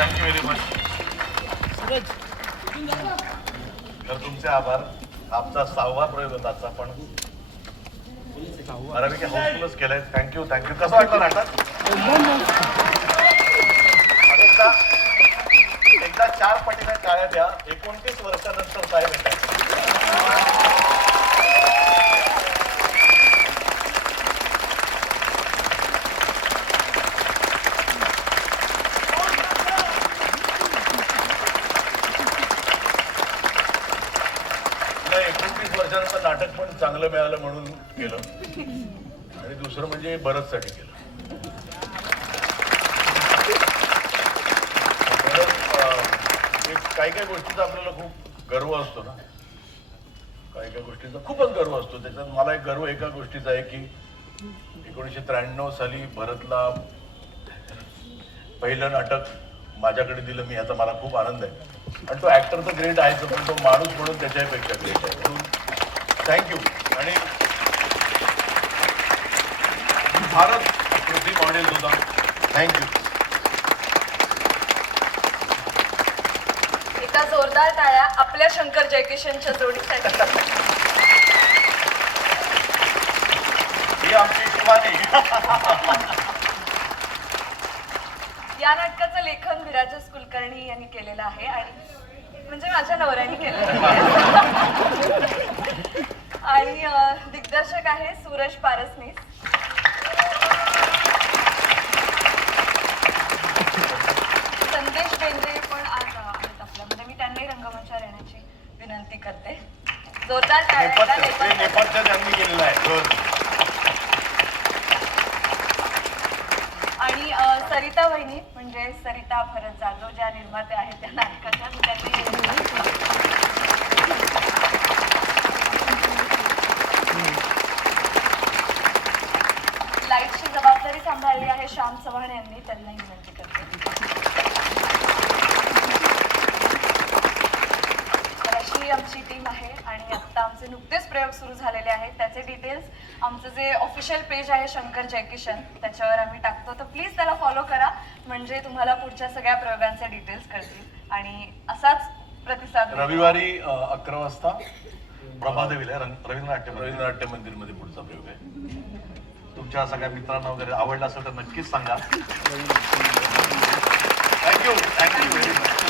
Thank you very much. तर तुमचे आभार. आमचा 6वा प्रयोग होता आजचा, पण बऱ्यापैकी हाऊसफुलच केलंय. Thank you thank you. कसं वाटलं नाटक? एकदा 4 पटीने टाळ्या द्या. 29 वर्षानंतर साहेब येतात. नाही, 29 वर्षानंतर नाटक पण चांगलं मिळालं म्हणून केलं, आणि दुसरं म्हणजे बरंचसाठी केलं. काही काही गोष्टीचा आपल्याला खूप गर्व असतो ना, काही काही गोष्टीचा खूपच गर्व असतो. त्याच्यात मला एक गर्व एका गोष्टीचा आहे की 1993 साली भरतला पहिलं नाटक माझ्याकडे दिलं मी, याचा मला खूप आनंद आहे. आणि तो ऍक्टर तर ग्रेट आहे, पण तो माणूस म्हणून त्याच्यापेक्षा ग्रेट आहे. म्हणून थँक्यू. आणि भारत पृथ्वी मॉडेल होता. थँक्यू. एका जोरदार टाळ्या आपल्या शंकर जयकिशनच्या जोडीसाठी. ही आमची शिवानी. या नाटकाचं लेखन विराजस कुलकर्णी यांनी केलेलं आहे, आणि म्हणजे माझ्या नवऱ्याने केलेलं आहे. आणि दिग्दर्शक आहे सूरज पारसनीस. संदेश बेंद्रे पण आज आहेत आपल्यामध्ये. मी त्यांनाही रंगमंचावर येण्याची विनंती करते. जोरदार टाळ्या. नेपथ्य त्यांनी केलेलं आहे. आणि सरिता वहिनी म्हणजे सरिता भरत जाधव, ज्या निर्माते आहेत त्या नाटकाच्या, लाईटची जबाबदारी सांभाळली आहे श्याम चव्हाण यांनी, त्यांनाही विनंती करते. तर अशी आमची टीम आहे. आणि आता आमचे नुकतेच प्रयोग सुरू झालेले आहेत, त्याचे डिटेल्स आमचं जे ऑफिशियल पेज आहे शंकर जयकिशन, त्याच्यावर आम्ही टाकतो. तर प्लीज त्याला फॉलो करा, म्हणजे तुम्हाला पुढच्या सगळ्या प्रयोगांचे डिटेल्स कळतील. आणि असाच प्रतिसाद. रविवारी 11 वाजता प्रभादेवीला रवींद्र नाट्य मंदिरमध्ये पुढचा प्रयोग आहे. तुमच्या सगळ्या मित्रांना वगैरे आवडला असेल तर नक्कीच सांगा. Thank you very much.